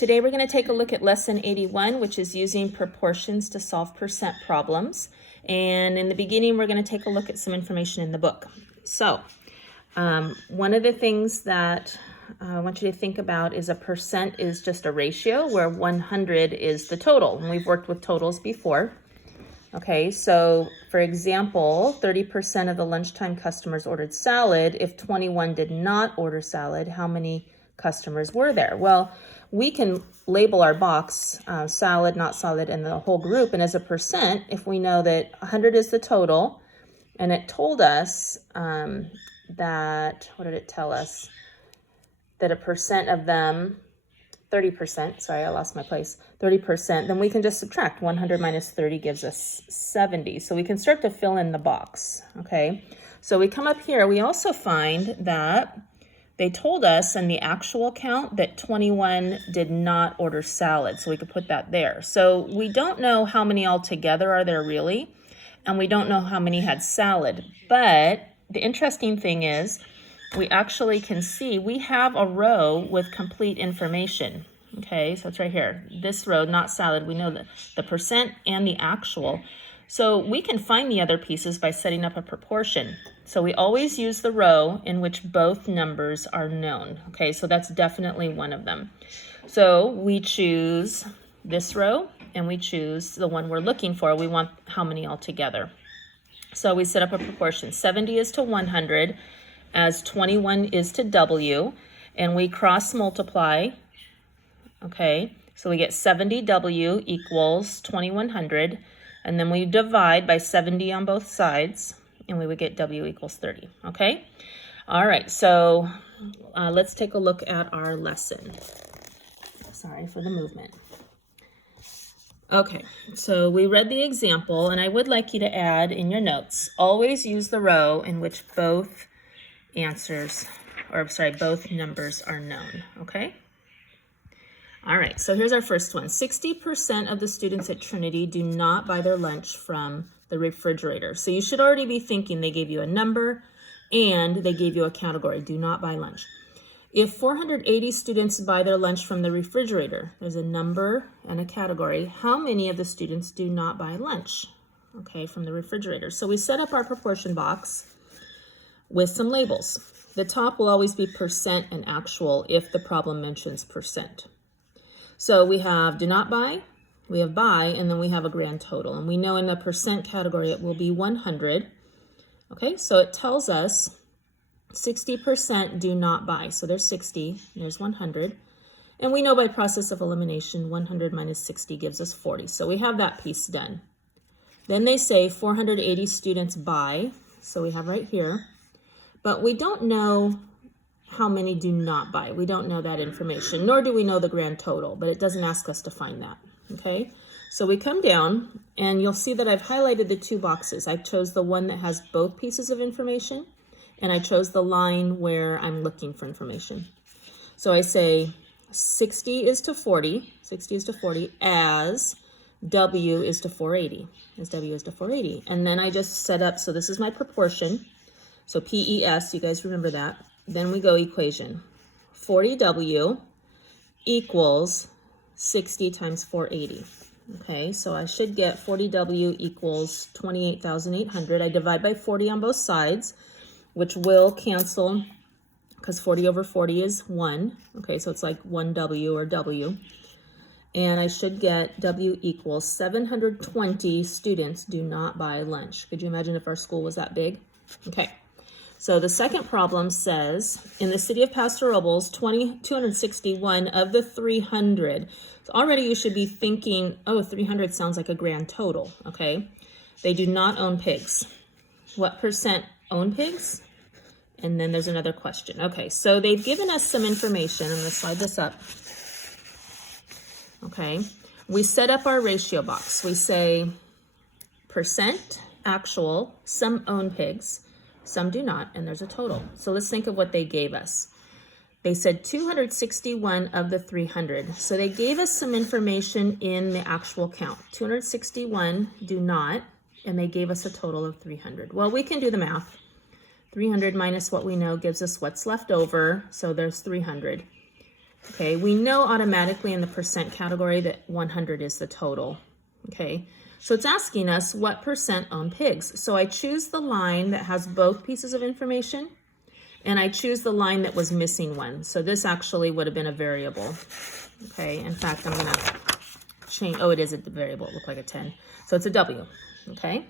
Today we're going to take a look at lesson 81, which is using proportions to solve percent problems. And in the beginning, we're going to take a look at some information in the book. So, one of the things that I want you to think about is a percent is just a ratio where 100 is the total. And we've worked with totals before. Okay, so for example, 30% of the lunchtime customers ordered salad. If 21 did not order salad, how many customers were there? Well, we can label our box salad, not salad, and the whole group. And as a percent, if we know that 100 is the total, and it told us that, what did it tell us? That a percent of them, 30%, sorry, I lost my place, 30%, then we can just subtract. 100 minus 30 gives us 70. So we can start to fill in the box, okay? So we come up here, we also find that they told us in the actual count that 21 did not order salad, so we could put that there. So we don't know how many altogether are there really, and we don't know how many had salad. But the interesting thing is, we actually can see we have a row with complete information. Okay, so it's right here. This row, not salad, we know the percent and the actual. So we can find the other pieces by setting up a proportion. So we always use the row in which both numbers are known. Okay, so that's definitely one of them. So we choose this row and we choose the one we're looking for. We want how many altogether. So we set up a proportion. 70 is to 100 as 21 is to W, and we cross multiply. Okay, so we get 70W equals 2100, and then we divide by 70 on both sides, and we would get W equals 30, okay? All right, so let's take a look at our lesson. Sorry for the movement. Okay, so we read the example, and I would like you to add in your notes, always use the row in which both both numbers are known, okay? All right, so here's our first one. 60% of the students at Trinity do not buy their lunch from the refrigerator. So you should already be thinking they gave you a number and they gave you a category, do not buy lunch. If 480 students buy their lunch from the refrigerator, there's a number and a category. How many of the students do not buy lunch, okay, from the refrigerator? So we set up our proportion box with some labels. The top will always be percent and actual if the problem mentions percent. So we have do not buy, we have buy, and then we have a grand total. And we know in the percent category it will be 100. Okay, so it tells us 60% do not buy. So there's 60, there's 100. And we know by process of elimination, 100 minus 60 gives us 40. So we have that piece done. Then they say 480 students buy. So we have right here. But we don't know how many do not buy. We don't know that information, nor do we know the grand total, but it doesn't ask us to find that, okay? So we come down, and you'll see that I've highlighted the two boxes. I chose the one that has both pieces of information, and I chose the line where I'm looking for information. So I say 60 is to 40, 60 is to 40, as W is to 480, as W is to 480. And then I just set up, so this is my proportion. So PES, you guys remember that. Then we go equation. 40W equals 60 times 480. Okay, so I should get 40W equals 28,800. I divide by 40 on both sides, which will cancel because 40 over 40 is 1. Okay, so it's like 1W or W. And I should get W equals 720 students do not buy lunch. Could you imagine if our school was that big? Okay. So the second problem says, in the city of Paso Robles, 261 of the 300. So already you should be thinking, oh, 300 sounds like a grand total, okay? They do not own pigs. What percent own pigs? And then there's another question. Okay, so they've given us some information. I'm gonna slide this up. Okay, we set up our ratio box. We say percent, actual, some own pigs, some do not, and there's a total. So let's think of what they gave us. They said 261 of the 300. So they gave us some information in the actual count. 261 do not, and they gave us a total of 300. Well, we can do the math. 300 minus what we know gives us what's left over, so there's 300. Okay, we know automatically in the percent category that 100 is the total. Okay, so it's asking us what percent own pigs. So I choose the line that has both pieces of information, and I choose the line that was missing one. So this actually would have been a variable. Okay, in fact, I'm gonna change, oh, it is a variable, it looked like a 10. So it's a W, okay?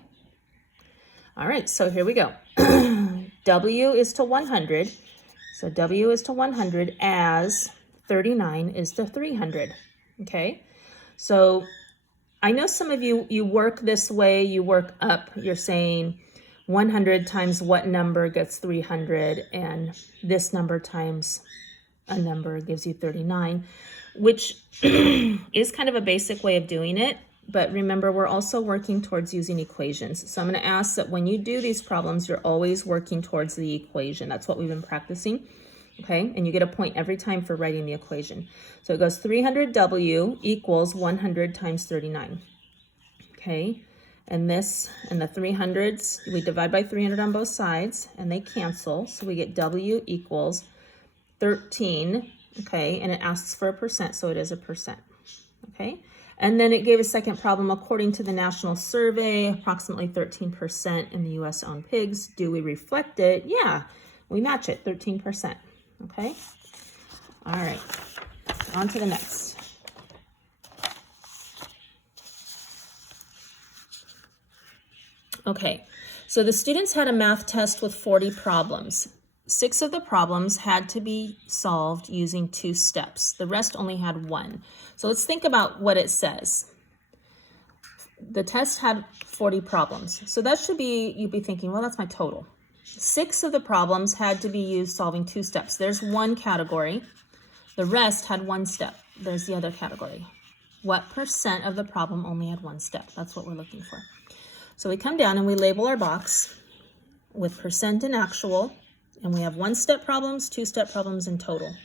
All right, so here we go. W is to 100. So W is to 100 as 39 is to 300, okay? So I know some of you, you work this way, you work up, you're saying 100 times what number gets 300, and this number times a number gives you 39, which is kind of a basic way of doing it. But remember, we're also working towards using equations. So I'm going to ask that when you do these problems, you're always working towards the equation. That's what we've been practicing. Okay, and you get a point every time for writing the equation. So it goes 300W equals 100 times 39. Okay, and this and the 300s, we divide by 300 on both sides, and they cancel. So we get W equals 13. Okay, and it asks for a percent, so it is a percent. Okay, and then it gave a second problem. According to the national survey, approximately 13% in the U.S. own pigs. Do we reflect it? Yeah, we match it, 13%. Okay, all right, on to the next. Okay, so the students had a math test with 40 problems. 6 of the problems had to be solved using 2 steps. The rest only had 1. So let's think about what it says. The test had 40 problems. So that should be, you'd be thinking, well, that's my total. 6 of the problems had to be used solving 2 steps. There's one category. The rest had 1 step. There's the other category. What percent of the problem only had 1 step? That's what we're looking for. So we come down and we label our box with percent and actual, and we have 1-step problems, 2-step problems, and total.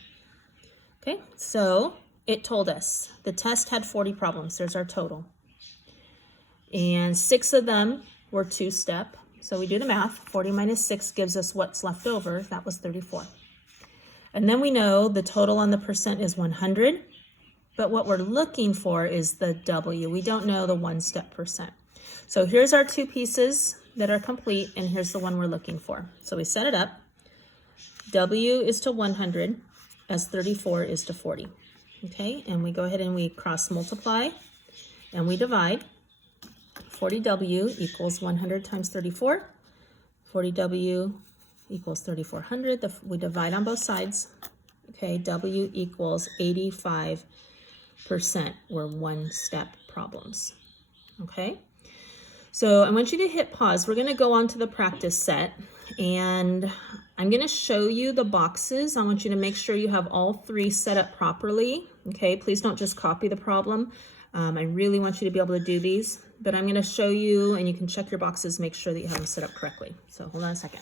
Okay, so it told us the test had 40 problems. There's our total. And 6 of them were 2-step. So we do the math. 40 minus 6 gives us what's left over. That was 34. And then we know the total on the percent is 100. But what we're looking for is the W. We don't know the 1-step percent. So here's our 2 pieces that are complete, and here's the one we're looking for. So we set it up. W is to 100 as 34 is to 40. Okay, and we go ahead and we cross multiply and we divide. 40W equals 100 times 34. 40W equals 3400. We divide on both sides. Okay, W equals 85% were 1-step problems. Okay, so I want you to hit pause. We're going to go on to the practice set, and I'm going to show you the boxes. I want you to make sure you have all 3 set up properly. Okay, please don't just copy the problem. I really want you to be able to do these, but I'm going to show you, and you can check your boxes, make sure that you have them set up correctly. So hold on a second.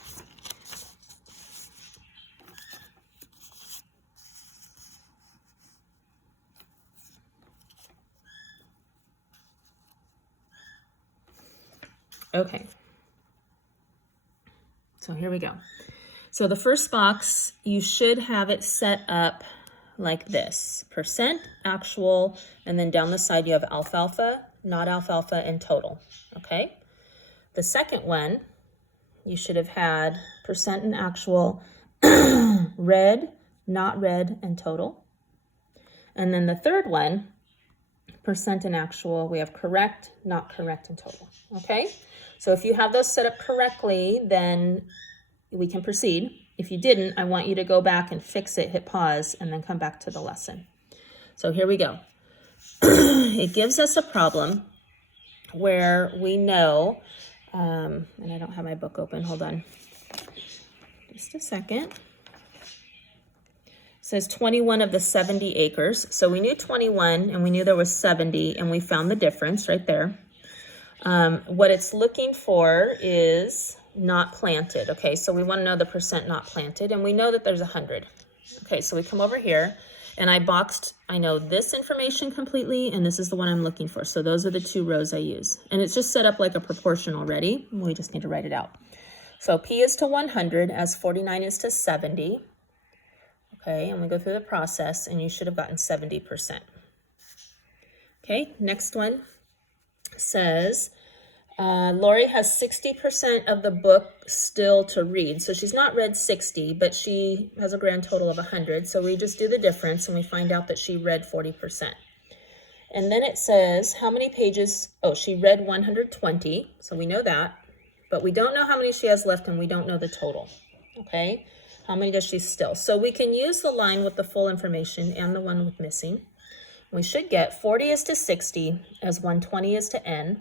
Okay, so here we go. So the first box, you should have it set up like this: percent, actual, and then down the side you have alfalfa, not alfalfa, and total. Okay, the second one, you should have had percent and actual, red, not red, and total. And then the third one, percent and actual, we have correct, not correct, and total. Okay, so if you have those set up correctly, then we can proceed. If you didn't, I want you to go back and fix it, hit pause, and then come back to the lesson. So here we go. It gives us a problem where we know, and I don't have my book open, hold on just a second. It says 21 of the 70 acres. So we knew 21 and we knew there was 70, and we found the difference right there. What it's looking for is not planted. Okay, so we want to know the percent not planted, and we know that there's 100. Okay, so we come over here, and I know this information completely, and this is the one I'm looking for. So those are the 2 rows I use, and it's just set up like a proportion already. We just need to write it out. So P is to 100 as 49 is to 70. Okay, and we go through the process, and you should have gotten 70%. Okay, next one says, Lori has 60% of the book still to read. So she's not read 60, but she has a grand total of 100. So we just do the difference, and we find out that she read 40%. And then it says, how many pages? Oh, she read 120, so we know that. But we don't know how many she has left, and we don't know the total. Okay, how many does she still? So we can use the line with the full information and the one with missing. We should get 40 is to 60 as 120 is to n.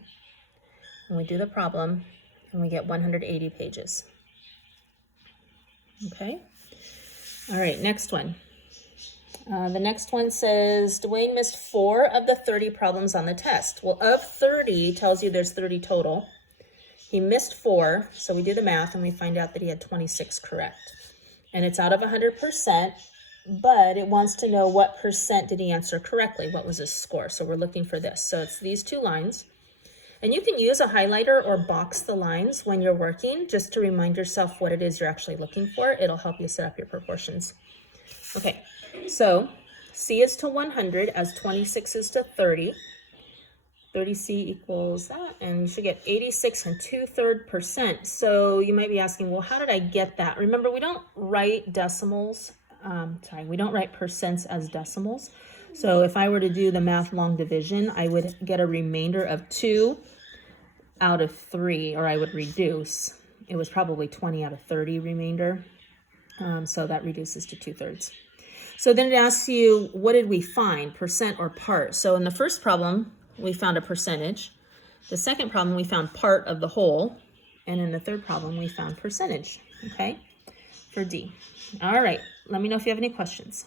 And we do the problem, and we get 180 pages. Okay, all right, next one. The next one says, Dwayne missed 4 of the 30 problems on the test. Well, of 30 tells you there's 30 total. He missed 4, so we do the math, and we find out that he had 26 correct. And it's out of 100%, but it wants to know what percent did he answer correctly. What was his score? So we're looking for this. So it's these 2 lines. And you can use a highlighter or box the lines when you're working, just to remind yourself what it is you're actually looking for. It'll help you set up your proportions. Okay, so C is to 100 as 26 is to 30. 30C equals that, and you should get 86 2/3%. So you might be asking, well, how did I get that? Remember, we don't write decimals. We don't write percents as decimals. So if I were to do the math long division, I would get a remainder of 2 out of 3, or I would reduce. It was probably 20 out of 30 remainder. So that reduces to 2/3. So then it asks you, what did we find, percent or part? So in the first problem, we found a percentage. The second problem, we found part of the whole. And in the third problem, we found percentage, okay, for D. All right, let me know if you have any questions.